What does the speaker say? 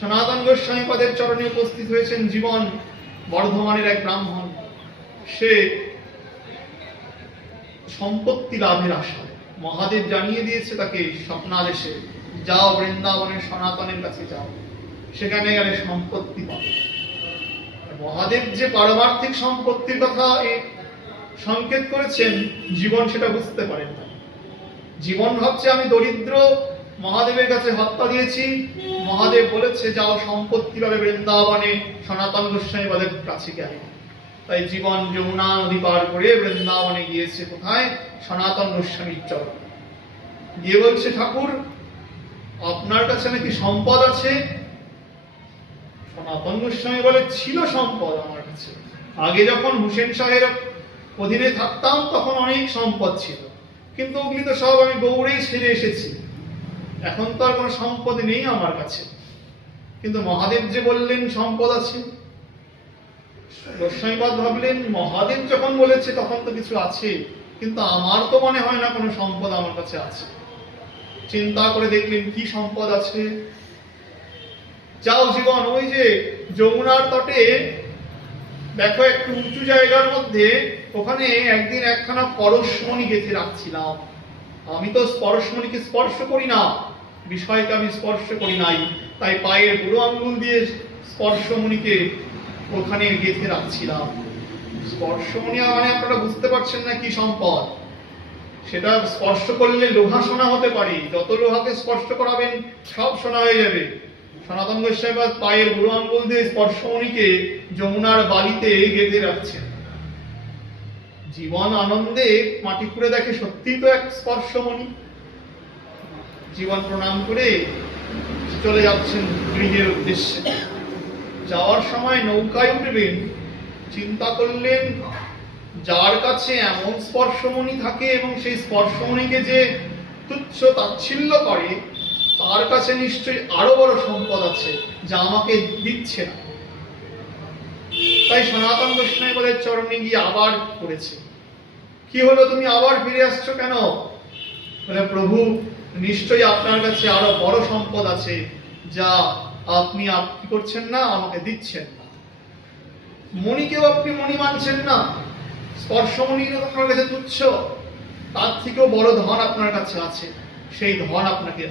সনাতন গোস্বামী পদের চরণে উপস্থিত হয়েছেন জীবন বর্ধমানের এক ব্রাহ্মণ। সে সম্পত্তি লাভের আশায়, মহাদেব জানিয়ে দিয়েছে তাকে স্বপ্নাদেশে, যাও বৃন্দাবনের সনাতনের কাছে যাও, সেখানে গেলে সম্পত্তি পাবে। মহাদেব যে পারমার্থিক সম্পত্তির কথা সংকেত করেছেন, জীবন সেটা বুঝতে পারেন না। জীবন ভাবছে আমি দরিদ্র, মহাদেবের কাছে হত্যা দিয়েছি, মহাদেব বলেছে যাও সম্পত্তি পাবে বৃন্দাবনে সনাতন গোস্বামী পদের কাছে গেলে। তাই জীবন যমুনা নদী পার করে বৃন্দাবনে গিয়েছে। কোথায়? সনাতন গোস্বামীর চরণ। গিয়ে বলছে, ঠাকুর আপনার কাছে নাকি সম্পদ আছে। সনাতন গোস্বামী বলে, ছিল সম্পদ আমার কাছে, আগে যখন হুসেন শাহের অধীনে থাকতাম তখন অনেক সম্পদ ছিল, কিন্তু ওগুলি তো সব আমি গৌড়েই ছেড়ে এসেছি, এখন তো আর কোনো সম্পদ নেই আমার কাছে। কিন্তু মহাদেব যে বললেন সম্পদ আছে। গোস্বামীপাদ ভাবলেন, মহাদেব যখন বলেছে তখন তো কিছু আছে, কিন্তু আমার তো মনে হয় না কোনো সম্পদ আমার কাছে আছে। চিন্তা করে দেখলেন কি সম্পদ আছে। যাও জীবন, ওই যে যমুনার তটে দেখো একটু উঁচু জায়গার মধ্যে, ওখানে একদিন একখানা পরশমণি গেঁথে রাখছিলাম। আমি তো পরশমণিকে স্পর্শ করি না, বিষয়কে আমি স্পর্শ করি নাই, তাই পায়ের বুড়ো আঙ্গুল দিয়ে স্পর্শমণিকে ওখানে গেঁথে রাখছিলাম। স্পর্শমণি মানে আপনারা বুঝতে পারছেন না কি সম্পদ। সেটা স্পর্শ করলে লোহা সোনা হতে পারে, যত লোহাকে স্পর্শ করাবেন সব সোনা হয়ে যাবে। সনাতন গোস্বামী পায়ের বুড়ো আঙ্গুল দিয়ে স্পর্শমণিকে যমুনার বালিতে গেঁথে রাখছেন। জীবন আনন্দে মাটি খুঁড়ে দেখে সত্যিই তো এক স্পর্শমণি। জীবন প্রণাম করে চলে যাচ্ছেন গৃহের উদ্দেশ্যে। যাওয়ার সময় নৌকায় উঠবেন, চিন্তা করলেন যার কাছে এমন স্পর্শমণি থাকে এবং সেই স্পর্শমণিকে যে তুচ্ছ তাচ্ছিল্য করে, তার কাছে নিশ্চয়ই আরো বড় সম্পদ আছে যা আমাকে দিচ্ছে না। তাই সনাতন গোস্বামী পদের চরণে গিয়ে আবার করেছে। কি হলো, তুমি আবার ফিরে আসছো কেন? বলে, প্রভু নিশ্চয়ই আপনার কাছে আরো বড় সম্পদ আছে যা আপনি কি করছেন না, আমাকে দিচ্ছেন না। মণিকেও আপনি মণি মানছেন না, স্পর্শমণি আপনার কাছে তুচ্ছ, তার থেকেও বড় ধন আপনার কাছে আছে, সেই ধন আপনাকে